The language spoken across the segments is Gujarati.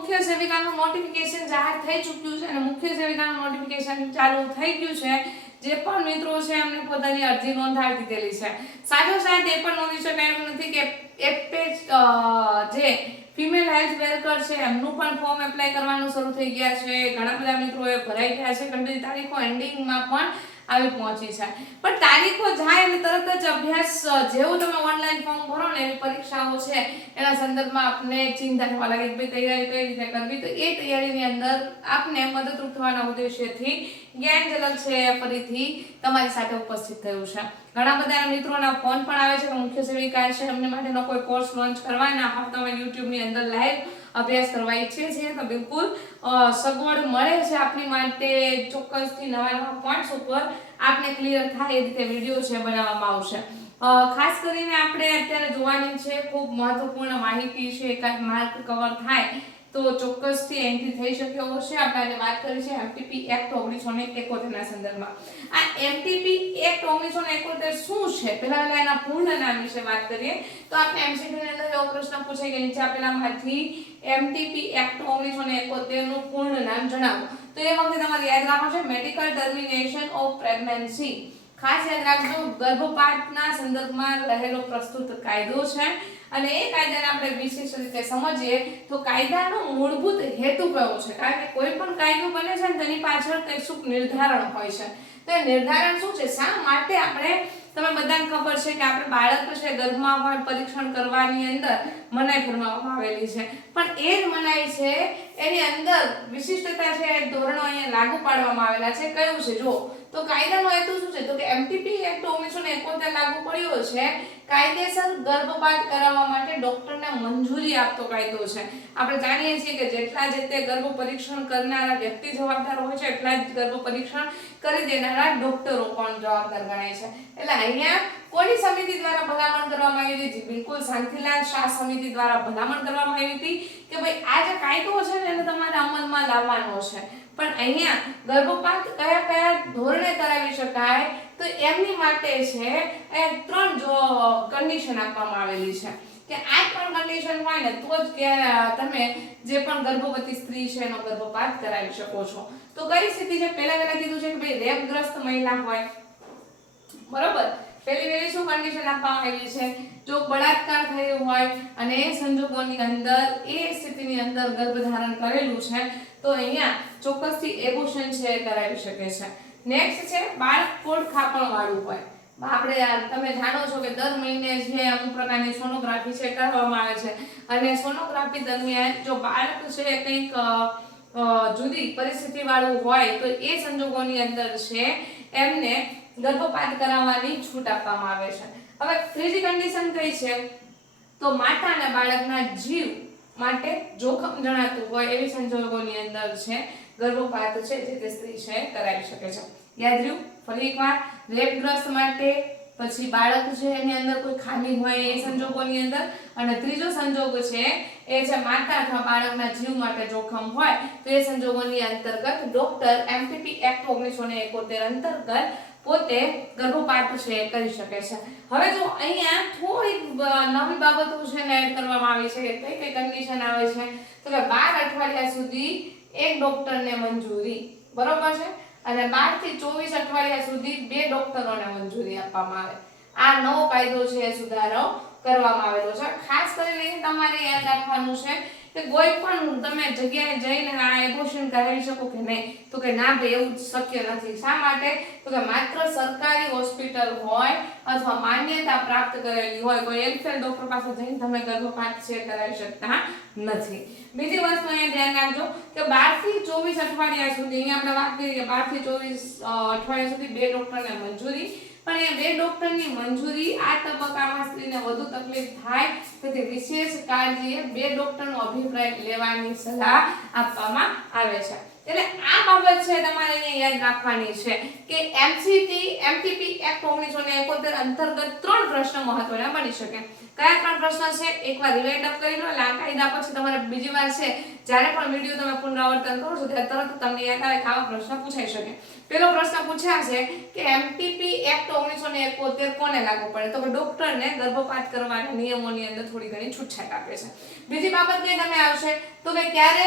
મુખ્ય સેવિકાનું નોટિફિકેશન જાહેર થઈ ચૂક્યું છે અને મુખ્ય સેવિકાનું નોટિફિકેશન ચાલુ થઈ ગયું છે. જે પણ મિત્રો છે એમને પોતાની અરજી નોંધાવી દીધેલી છે. સાથોસાથ એ પણ નોંધી શકાયું નથી કે જે ફિમેલ હેલ્થ વર્કર છે એમનું પણ ફોર્મ એપ્લાય કરવાનું શરૂ થઈ ગયા છે. ઘણા બધા મિત્રોએ ભરાઈ ગયા છે. ઘણી બધી તારીખો એન્ડિંગમાં પણ આવી પહોંચી છે. પણ તારીખો જાય એટલે તરત જ અભ્યાસ જેવું તમે ઓનલાઈન ફોર્મ ભરો ને એવી પરીક્ષાઓ છે એના સંદર્ભમાં આપને ચિંતા થવા લાગે કે ભાઈ તૈયારી કઈ રીતે કરવી. તો એ તૈયારીની અંદર આપને મદદરૂપ થવાના ઉદ્દેશ્યથી જ્ઞાન ઝલક છે ફરીથી તમારી સાથે ઉપસ્થિત થયું છે. ઘણા બધા મિત્રોના ફોન પણ આવે છે કે મુખ્ય સેવિકા છે એમને માટેનો કોઈ કોર્સ લોન્ચ કરવાના હોય તમે YouTube ની અંદર લાઈવ અભ્યાસ કરવા ઈચ્છે છે તો બિલકુલ સગવડ મળે છે આપની માટે. ચોક્કસથી નવા પોઈન્ટ્સ ઉપર આપને ક્લિયર થાય એ રીતે વિડીયો છે બનાવવામાં આવશે. ખાસ કરીને આપણે અત્યારે જોવાની છે ખૂબ મહત્વપૂર્ણ માહિતી છે. એકાદ માર્ક કવર થાય તો ચોક્કસથી એન્ટ્રી થઈ શકે એવો છે. આપણે આજે વાત કરી છે એમટીપી એક્ટ 1971 ના સંદર્ભમાં. આ એમટીપી એક્ટ 1971 શું છે પહેલા એના પૂર્ણ નામ વિશે વાત કરીએ તો આપણે એમસીક્યુ ની અંદર એવો પ્રશ્ન પૂછાય કે નીચે આપેલામાંથી એમટીપી એક્ટ 1971 નું પૂર્ણ નામ જણાવો. તો એ વખતે તમારે યાદ રાખવાનું છે મેડિકલ ટર્મિનેશન ઓફ પ્રેગ્નન્સી. ખાસ યાદ રાખજો ગર્ભપાતના સંદર્ભમાં રહેલો પ્રસ્તુત કાયદો છે અને એ કાયદાને આપણે વિશેષ રીતે સમજીએ તો કાયદાનો મૂળભૂત હેતુ કયો છે. કારણ કે કોઈ પણ કાયદો બને છે ને તેની પાછળ કઈક નિર્ધારણ હોય છે. તો એ નિર્ધારણ શું છે? શા માટે આપણે તમે બધાને ખબર છે કે આપણે બાળક છે ગર્ભમાં હોય પરીક્ષણ કરવાની અંદર મનાઈ ફરમાવવામાં આવેલી છે. પણ એ જ મનાઈ છે એની અંદર વિશિષ્ટતા છે ધોરણો અહીંયા લાગુ પાડવામાં આવેલા છે. કયું છે જો તો કાયદાનો હેતુ શું છે તો કે એમટીપી એક્ટ 1971 લાગુ પડ્યો છે કાયદેસર ગર્ભપાત કરાવવા માટે ડોક્ટરને મંજૂરી આપતો કાયદો છે. આપણે જાણીએ છીએ કે જેટલા જે તે ગર્ભ પરીક્ષણ કરનારા વ્યક્તિ જવાબદાર હોય છે એટલા જ ગર્ભ પરીક્ષણ કરી દેનારા ડોક્ટરો પણ જવાબદાર ગણાય છે. એટલે અહીંયા કોની સમિતિ દ્વારા ભલામણ કરવામાં આવી હતી? બિલકુલ શાંતિલાલ શાહ સમિતિ દ્વારા ભલામણ કરવામાં આવી હતી કે ભાઈ આ જે કાયદો છે ને એને તમારે અમલમાં લાવવાનો છે. પણ અહીંયા ગર્ભપાત કયા કયા ધોરણે કરાવી શકાય તો એમની માટે છે એ 3 જો કન્ડિશન આપવામાં આવેલી છે કે આ 3 કન્ડિશન હોય ને તો જ કે તમે જે પણ ગર્ભવતી સ્ત્રી છે એનો ગર્ભપાત કરાવી શકો છો. તો કઈ સ્થિતિ છે? પહેલા કીધું છે કે ભાઈ રેપગ્રસ્ત મહિલા હોય બરોબર. પહેલી શું કન્ડિશન આપવામાં આવી છે? જો બળાત્કાર થયો હોય અને એ સંજોગોની અંદર એ સ્થિતિની અંદર ગર્ભધારણ કરેલું છે તો અહીંયા ચોક્કસથી એબોર્શન છે કરાવી શકે છે. નેક્સ્ટ છે બાળક કોડ ખાપણ વાળું હોય. આપણે તમે જાણો છો કે દર મહિને જે અમુક પ્રકારની સોનોગ્રાફી છે કરવામાં આવે છે અને સોનોગ્રાફી દરમિયાન જો બાળક છે કંઈક જુદી પરિસ્થિતિ વાળું હોય તો એ સંજોગોની અંદર છે એમને ગર્ભપાત કરાવવાની છૂટ આપવામાં આવે છે. હવે ત્રીજી કન્ડિશન કઈ છે તો માતા અને બાળકના જીવ માટે જોખમ જણાતું હોય એવી સંજોગોની અંદર છે ગર્ભપાત છે જે તે સ્ત્રી છે કરાવી શકે છે. યાદ રહ્યું? ફરી એકવાર રેપગ્રસ્ત માટે, પછી બાળક છે એની અંદર કોઈ ખામી હોય એ સંજોગોની અંદર અને ત્રીજો સંજોગ છે એ છે માતા અથવા બાળકના જીવ માટે જોખમ હોય તો એ સંજોગોની અંતર્ગત ડોક્ટર એમટીપી એક્ટ 1971 અંતર્ગત પોતે ગર્ભપાત છે કરી શકે છે. હવે જો અહીંયા થોડી નવી બાબતો છે ને એડ કરવામાં આવી છે કે કઈ કન્ડિશન આવે છે તો કે 12 અઠવાડિયા સુધી એક ડોક્ટરને મંજૂરી બરોબર છે અને 12 થી 24 અઠવાડિયા સુધી 2 ડોક્ટરોને મંજૂરી આપવામાં આવે. આ નવો કાયદો છે સુધારો કરવામાં આવેલો છે. ખાસ કરીને તમારે યાદ રાખવાનું છે કે કોઈ પણ તમે જગ્યાએ જઈને આ એબોર્શન કરાવી શકો કે નહીં તો કે ના ભાઈ એવું શક્ય નથી. શા માટે તો કે માત્ર સરકારી હોસ્પિટલ હોય અથવા માન્યતા પ્રાપ્ત કરેલી હોય કોઈ એલફેલ ડોક્ટર પાસે જઈને તમે ગર્ભપાત છે કરાવી શકતા નથી. બીજી વસ્તુ અહીંયા ધ્યાન રાખજો કે 12 થી 24 અઠવાડિયા સુધી અહીંયા આપણે વાત કરીએ કે 12 થી 24 અઠવાડિયા સુધી 2 ડોક્ટરને મંજૂરી પણ એ 2 ડોક્ટરની મંજૂરી આ તબક્કામાં સ્ત્રીને વધુ તકલીફ થાય તેથી વિશેષ કાળજીએ 2 ડોક્ટરનો અભિપ્રાય લેવાની સલાહ આપવામાં આવે છે. એટલે આ બાબત છે તમારે અહીંયા યાદ રાખવાની છે કે એમટીપી એક્ટ 1971 અંતર્ગત 3 પ્રશ્ન મહત્વના બની શકે. કયા 3 પ્રશ્ન છે એકવાર રિવાઇન્ડ અપ કરી લો એટલે આ કાયદા પછી તમારે બીજી વાર છે જ્યારે પણ વિડિયો તમે પુનરાવર્તન કરો છો ત્યારે તરત તમને યાદ આવે કે આવા પ્રશ્ન પૂછાઈ શકે. પહેલો પ્રશ્ન પૂછ્યા છે કે એમટીપી એક્ટ 1971 કોને લાગુ પડે? તો કે ડોક્ટરને ગર્ભપાત કરવાના નિયમોની અંદર થોડી ઘણી છૂટછાટ આપે છે. બીજી બાબત કઈ તમે આવશે તો કે ક્યારે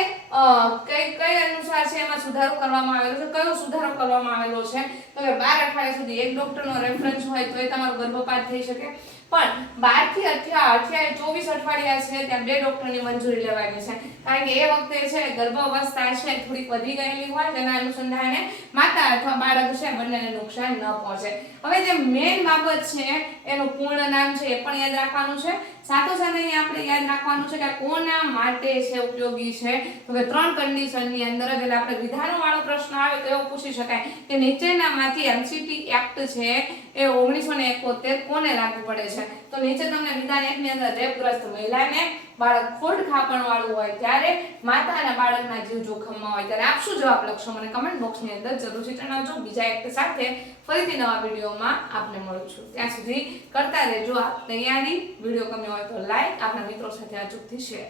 કઈ અનુસાર છે એમાં સુધારો કરવામાં આવેલો છે? કયો સુધારો કરવામાં આવેલો છે? તો કે 12 અઠવાડિયા સુધી એક ડોક્ટરનો રેફરન્સ હોય તો એ તમારો ગર્ભપાત થઈ શકે. પણ 12 થી 24 અઠવાડિયા છે ત્યાં 2 ડોક્ટરની મંજૂરી લેવાની છે, કારણ કે એ વખતે છે ગર્ભાવસ્થા છે થોડીક વધી ગયેલી હોય તેના અનુસંધાને માતા અથવા બાળક છે બંનેને નુકસાન ન પહોંચે. હવે જે મેઇન બાબત છે એનું પૂર્ણ નામ છે એ પણ યાદ રાખવાનું છે. સાથોસાથ અહીં આપણે યાદ રાખવાનું છે કે કોના માટે છે ઉપયોગી છે. તો કે 3 કન્ડિશનની અંદર જ એટલે આપણે વિધાનો વાળો પ્રશ્ન આવે તો એવો પૂછી શકાય કે નીચેનામાંથી એમસીટી એક્ટ છે એ 1971 કોને લાગુ પડે છે? તો નીચે તમને વિધાન 1 ની અંદર રેપગ્રસ્ત મહિલાને બાળક ખોડ ખાપણ વાળું હોય ત્યારે માતા અને બાળકના જીવ જોખમમાં હોય ત્યારે આપ શું જવાબ લખશો મને કમેન્ટ બોક્સની અંદર જરૂરથી જણાવજો. બીજા એક્ટ સાથે ફરીથી નવા વિડીયોમાં આપને મળું છું. ત્યાં સુધી કરતા રહેજો આપ તૈયારી. વિડીયો ગમ્યો હોય તો લાઈક, આપના મિત્રો સાથે અચૂકથી શેર.